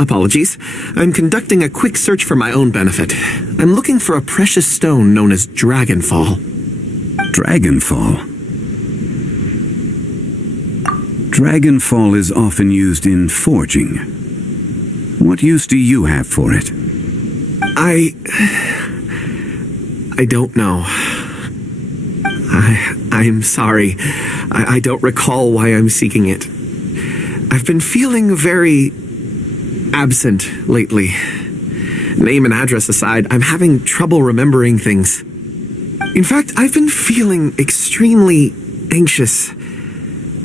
Apologies. I'm conducting a quick search for my own benefit. I'm looking for a precious stone known as Dragonfall. Dragonfall? Dragonfall is often used in forging. What use do you have for it? I don't know. I'm sorry. I don't recall why I'm seeking it. I've been feeling very absent lately. Name and address aside, I'm having trouble remembering things. In fact, I've been feeling extremely anxious,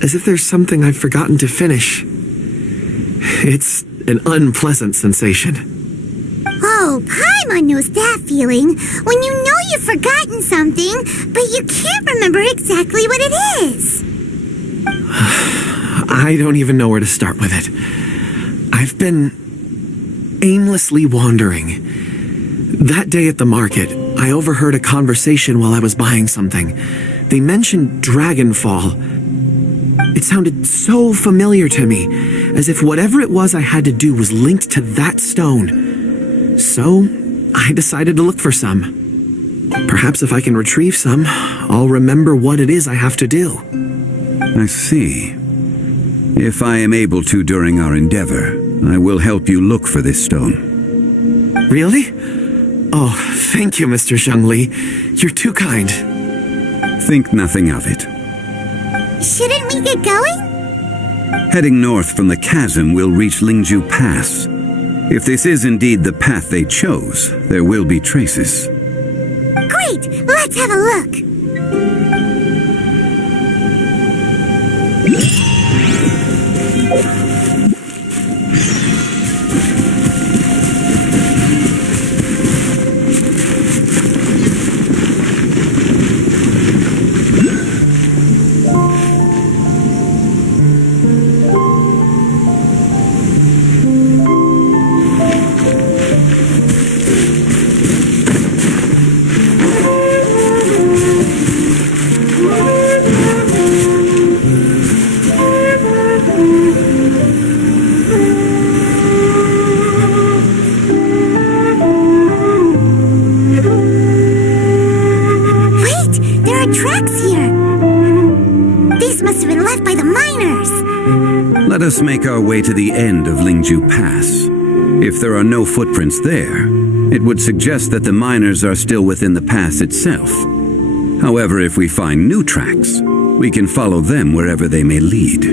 as if there's something I've forgotten to finish. It's an unpleasant sensation. Oh, Paimon knows that feeling, when you know you've forgotten something, but you can't remember exactly what it is. I don't even know where to start with it. I've been aimlessly wandering. That day at the market, I overheard a conversation while I was buying something. They mentioned Dragonfall. It sounded so familiar to me, as if whatever it was I had to do was linked to that stone. So, I decided to look for some. Perhaps if I can retrieve some, I'll remember what it is I have to do. I see. If I am able to during our endeavor, I will help you look for this stone. Really? Oh, thank you, Mr. Zhongli. You're too kind. Think nothing of it. Shouldn't we get going? Heading north from the chasm, we'll reach Lingju Pass. If this is indeed the path they chose, there will be traces. Great! Let's have a look! Let us make our way to the end of Lingju Pass. If there are no footprints there, it would suggest that the miners are still within the pass itself. However, if we find new tracks, we can follow them wherever they may lead.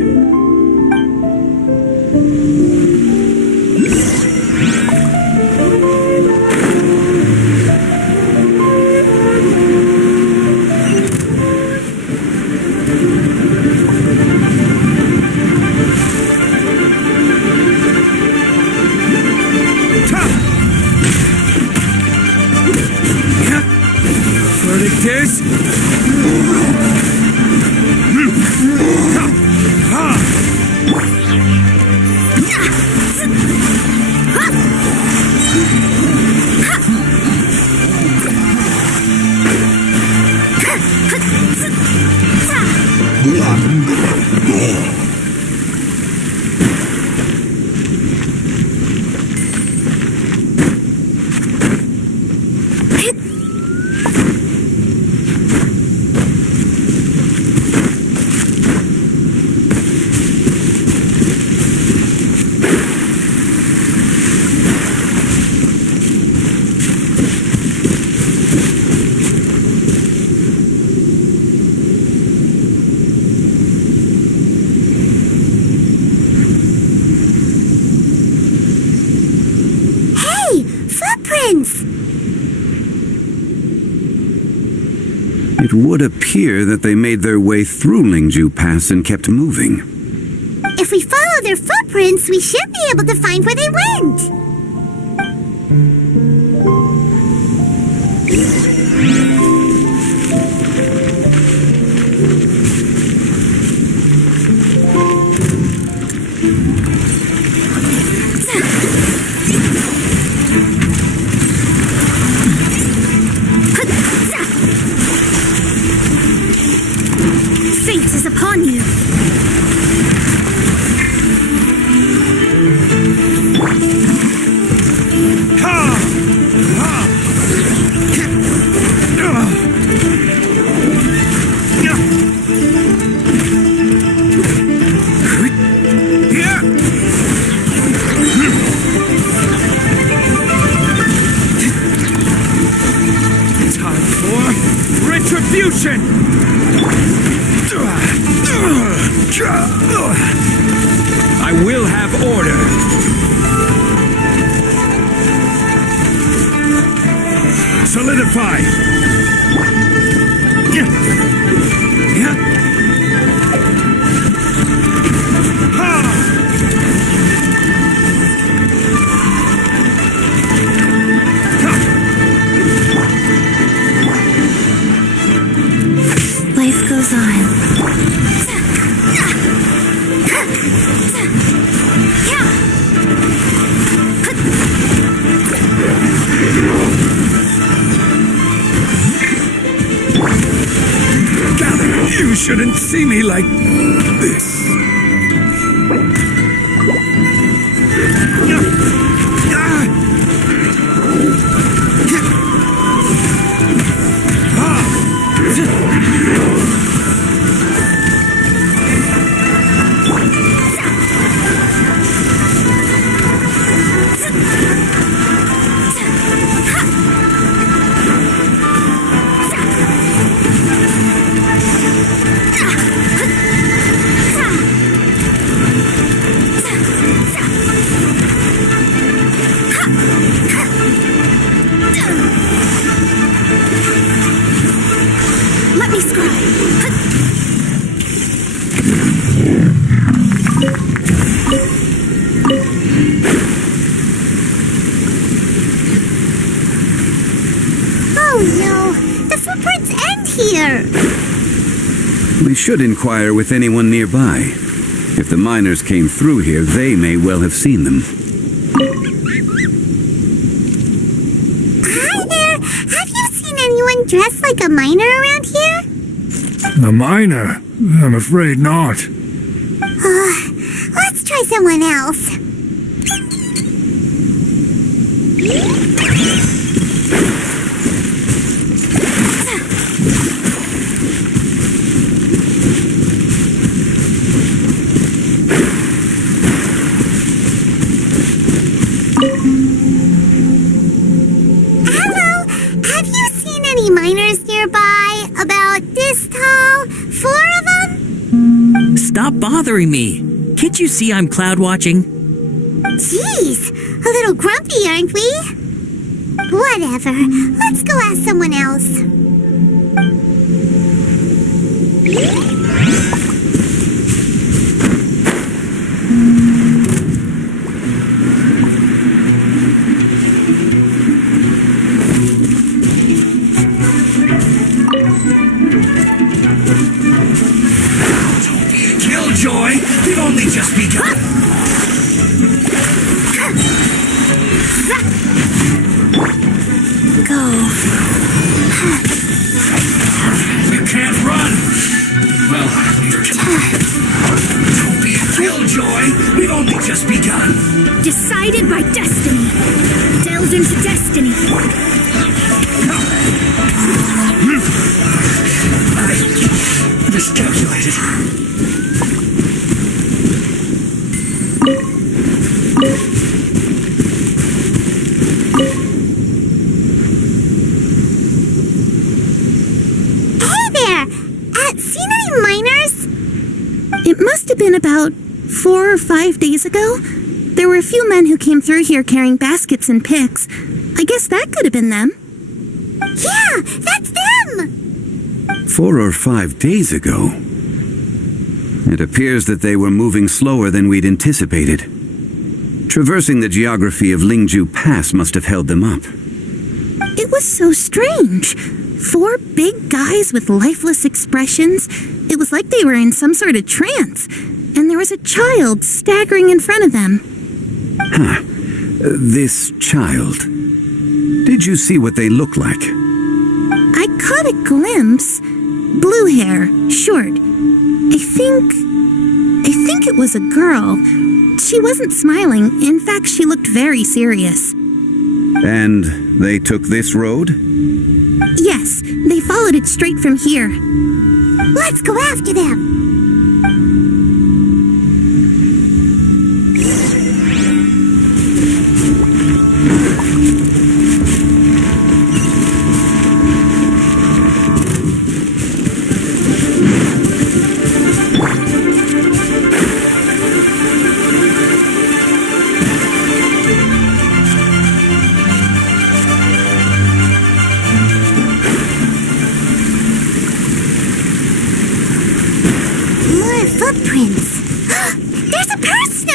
It would appear that they made their way through Lingju Pass and kept moving. If we follow their footprints, we should be able to find where they went. Fate is upon you. have order. Solidify. Yeah. Life goes on. You shouldn't see me like this. Let me scry. Oh no! The footprints end here! We should inquire with anyone nearby. If the miners came through here, they may well have seen them. Hi there! Have you seen anyone dressed like a miner around here? A miner? I'm afraid not. Let's try someone else. Hello! Have you seen any miners nearby? About this tall? 4 of them? Stop bothering me. Can't you see I'm cloud watching? Jeez, a little grumpy, aren't we? Whatever. Let's go ask someone else. Killjoy, we've only just begun. Go. You can't run. Well, don't be a killjoy. We've only just begun. Decided by destiny. Delved into destiny. I miscalculated. Seen any miners? It must have been about 4 or 5 days ago. There were a few men who came through here carrying baskets and picks. I guess that could have been them. Yeah, that's them! 4 or 5 days ago. It appears that they were moving slower than we'd anticipated. Traversing the geography of Lingju Pass must have held them up. It was so strange. 4 big guys with lifeless expressions. It was like they were in some sort of trance. And there was a child staggering in front of them. Huh. This child. Did you see what they looked like? I caught a glimpse. Blue hair, short. I think it was a girl. She wasn't smiling. In fact, she looked very serious. And they took this road? Yes, they followed it straight from here. Let's go after them!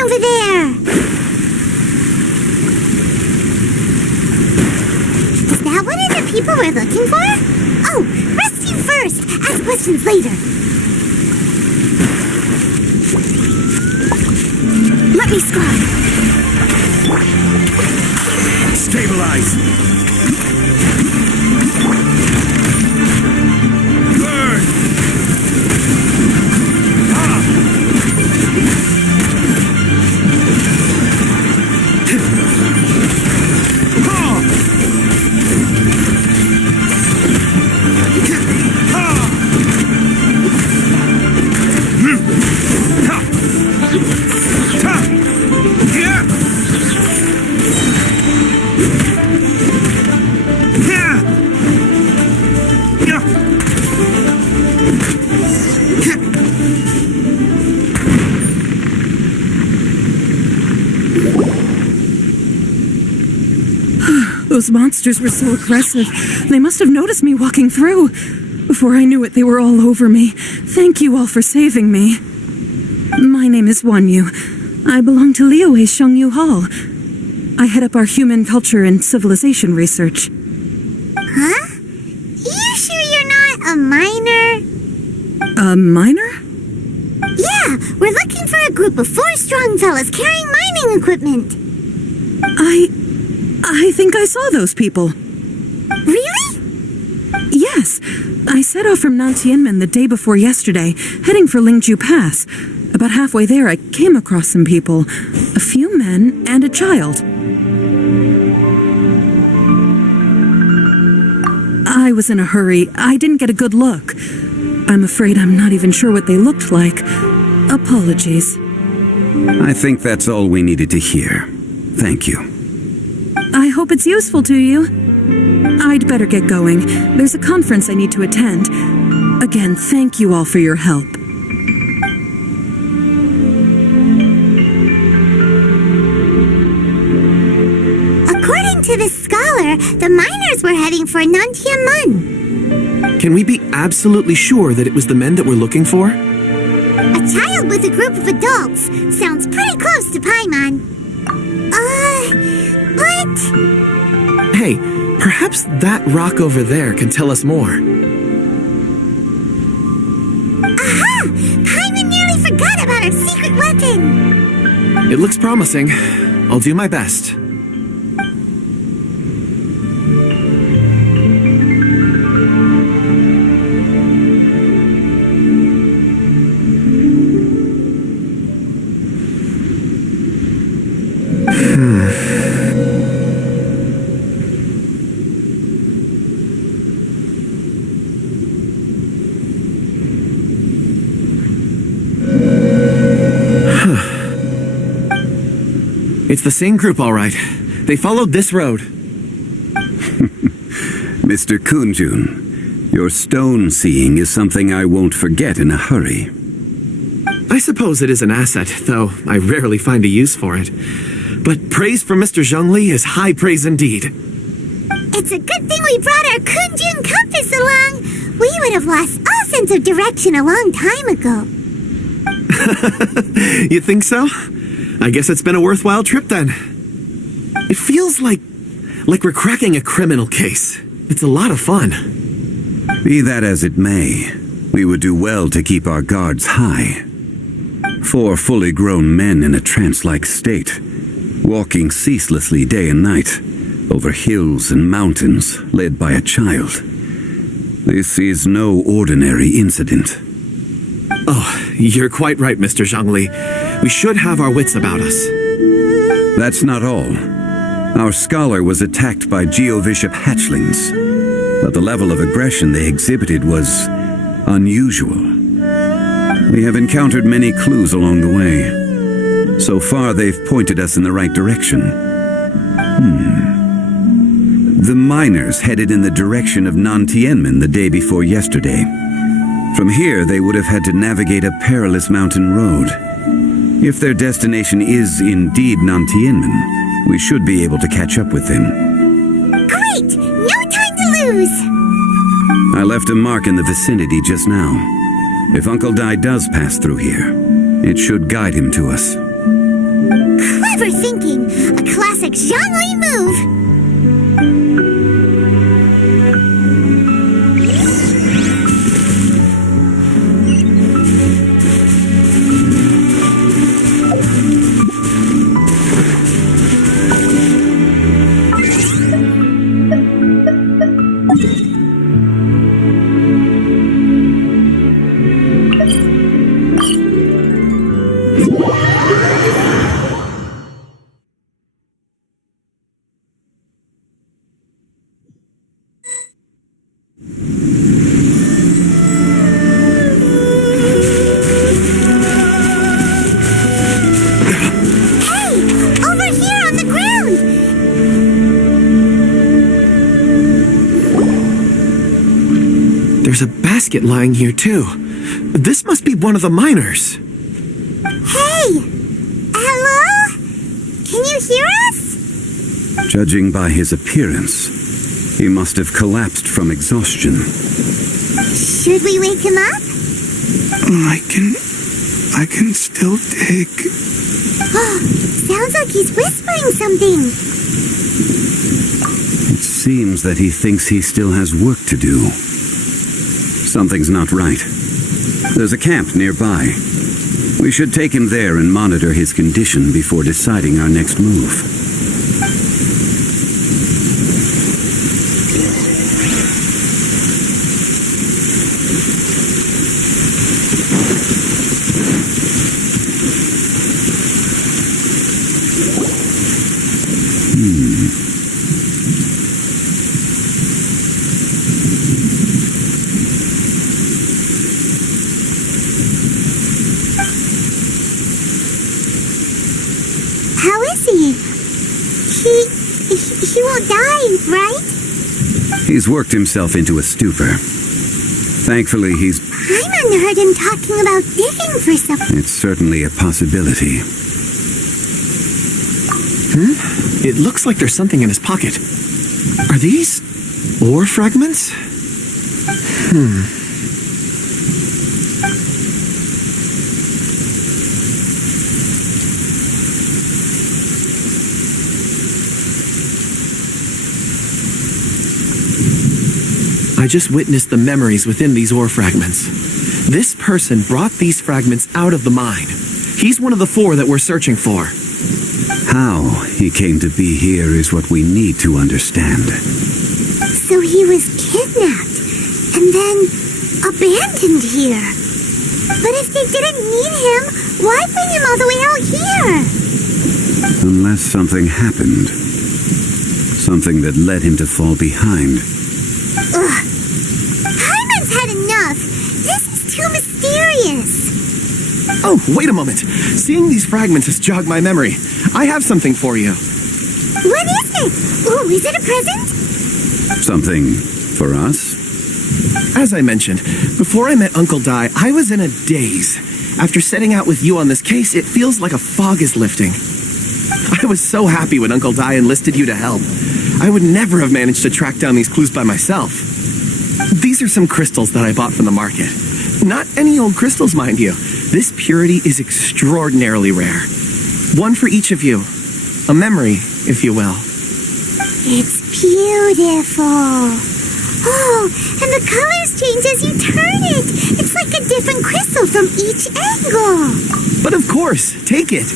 over there! Is that one of the people we're looking for? Oh, rescue first! Ask questions later. Let me scribe. Stabilize! Burn! Those monsters were so aggressive. They must have noticed me walking through. Before I knew it, they were all over me. Thank you all for saving me. My name is Wanyu. I belong to Liyue's Shengyu Hall. I head up our human culture and civilization research. Huh? You sure you're not a miner? A miner? Yeah, we're looking for a group of 4 strong fellas carrying mining equipment. I think I saw those people. Really? Yes. I set off from Nantianmen the day before yesterday, heading for Lingju Pass. About halfway there, I came across some people. A few men and a child. I was in a hurry. I didn't get a good look. I'm afraid I'm not even sure what they looked like. Apologies. I think that's all we needed to hear. Thank you. I hope it's useful to you. I'd better get going. There's a conference I need to attend. Again, thank you all for your help. According to the scholar, the miners were heading for Nantianmen. Can we be absolutely sure that it was the men that we're looking for? A child with a group of adults sounds pretty close to Paimon. What? Hey, perhaps that rock over there can tell us more. Aha! Paimon nearly forgot about our secret weapon. It looks promising. I'll do my best. It's the same group, all right. They followed this road. Mr. Kunjun, your stone seeing is something I won't forget in a hurry. I suppose it is an asset, though I rarely find a use for it. But praise from Mr. Zhongli is high praise indeed. It's a good thing we brought our Kunjun compass along. We would have lost all sense of direction a long time ago. You think so? I guess it's been a worthwhile trip then. It feels like we're cracking a criminal case. It's a lot of fun. Be that as it may, we would do well to keep our guards high. 4 fully grown men in a trance-like state, walking ceaselessly day and night, over hills and mountains, led by a child. This is no ordinary incident. Oh, you're quite right, Mr. Zhongli. We should have our wits about us. That's not all. Our scholar was attacked by Geovishap hatchlings, but the level of aggression they exhibited was unusual. We have encountered many clues along the way. So far, they've pointed us in the right direction. The miners headed in the direction of Nantianmen the day before yesterday. From here, they would have had to navigate a perilous mountain road. If their destination is indeed Nantianmen, we should be able to catch up with them. Great! No time to lose! I left a mark in the vicinity just now. If Uncle Dai does pass through here, it should guide him to us. Clever thinking. A classic Zhongli move. There's a basket lying here, too. This must be one of the miners. Hey! Hello? Can you hear us? Judging by his appearance, he must have collapsed from exhaustion. Should we wake him up? I can still dig. Oh, sounds like he's whispering something. It seems that he thinks he still has work to do. Something's not right. There's a camp nearby. We should take him there and monitor his condition before deciding our next move. How is he? He won't die, right? He's worked himself into a stupor. Thankfully, Paimon heard him talking about digging for something. It's certainly a possibility. It looks like there's something in his pocket. Are these ore fragments? I just witnessed the memories within these ore fragments. This person brought these fragments out of the mine. He's one of the 4 that we're searching for. How he came to be here is what we need to understand. So he was kidnapped and then abandoned here. But if they didn't need him, why bring him all the way out here? Unless something happened. Something that led him to fall behind. Ugh. Paimon's had enough. This is too mysterious. Oh, wait a moment. Seeing these fragments has jogged my memory. I have something for you. What is it? Oh, is it a present? Something for us? As I mentioned, before I met Uncle Di, I was in a daze. After setting out with you on this case, it feels like a fog is lifting. I was so happy when Uncle Di enlisted you to help. I would never have managed to track down these clues by myself. These are some crystals that I bought from the market. Not any old crystals, mind you. This purity is extraordinarily rare. One for each of you. A memory, if you will. It's beautiful. Oh, and the colors change as you turn it. It's like a different crystal from each angle. But of course, take it.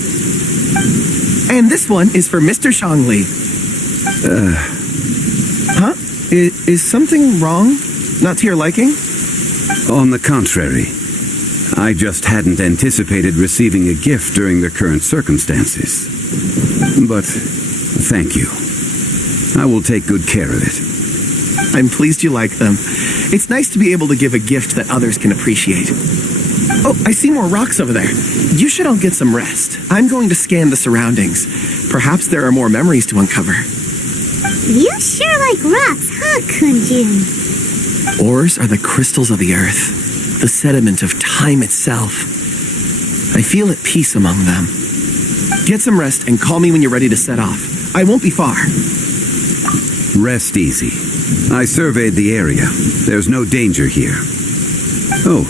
And this one is for Mr. Zhongli. Huh? Is something wrong? Not to your liking? On the contrary, I just hadn't anticipated receiving a gift during the current circumstances. But thank you. I will take good care of it. I'm pleased you like them. It's nice to be able to give a gift that others can appreciate. Oh, I see more rocks over there. You should all get some rest. I'm going to scan the surroundings. Perhaps there are more memories to uncover. You sure like rocks, huh, Kunjun? Ores are the crystals of the earth, the sediment of time itself. I feel at peace among them. Get some rest and call me when you're ready to set off. I won't be far. Rest easy. I surveyed the area. There's no danger here. Oh,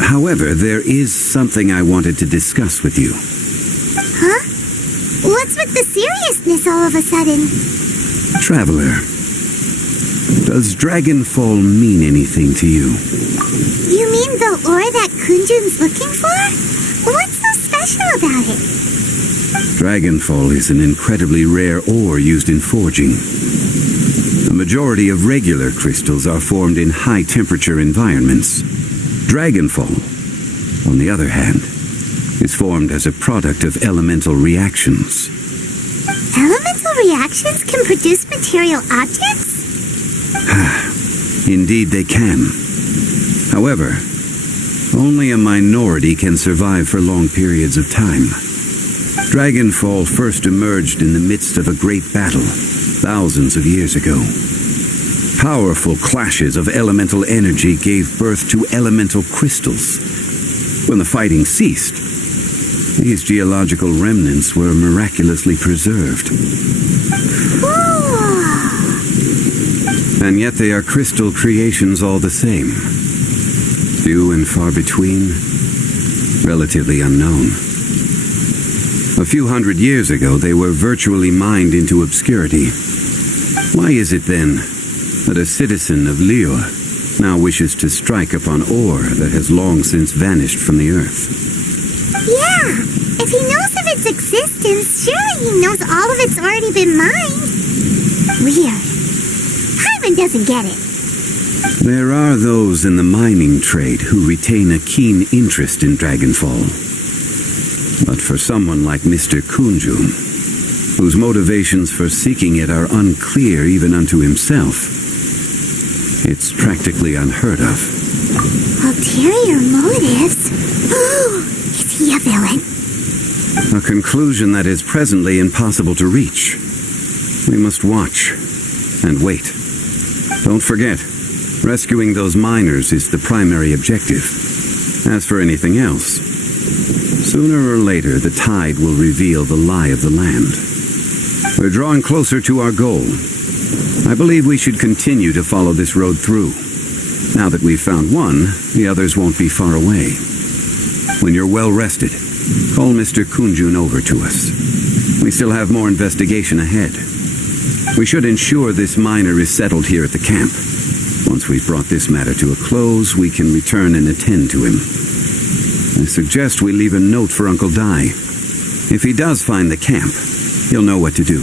however, there is something I wanted to discuss with you. Huh? What's with the seriousness all of a sudden? Traveler, does Dragonfall mean anything to you? You mean the ore that Kunjun's looking for? What's so special about it? Dragonfall is an incredibly rare ore used in forging. The majority of regular crystals are formed in high-temperature environments. Dragonfall, on the other hand, is formed as a product of elemental reactions. Elemental reactions can produce material objects? Indeed they can. However, only a minority can survive for long periods of time. Dragonfall first emerged in the midst of a great battle, thousands of years ago. Powerful clashes of elemental energy gave birth to elemental crystals. When the fighting ceased, these geological remnants were miraculously preserved. And yet they are crystal creations all the same. Few and far between, relatively unknown. A few hundred years ago, they were virtually mined into obscurity. Why is it then that a citizen of Liyue now wishes to strike upon ore that has long since vanished from the earth? Yeah, if he knows of its existence, surely he knows all of it's already been mined. Weird. Paimon doesn't get it. There are those in the mining trade who retain a keen interest in Dragonfall. But for someone like Mr. Kunjun, whose motivations for seeking it are unclear even unto himself, it's practically unheard of. Ulterior motives? Is he a villain? A conclusion that is presently impossible to reach. We must watch and wait. Don't forget, rescuing those miners is the primary objective. As for anything else, sooner or later the tide will reveal the lie of the land. We're drawing closer to our goal. I believe we should continue to follow this road through. Now that we've found one, the others won't be far away. When you're well rested, call Mr. Kunjun over to us. We still have more investigation ahead. We should ensure this miner is settled here at the camp. Once we've brought this matter to a close, we can return and attend to him. I suggest we leave a note for Uncle Dai. If he does find the camp, he'll know what to do.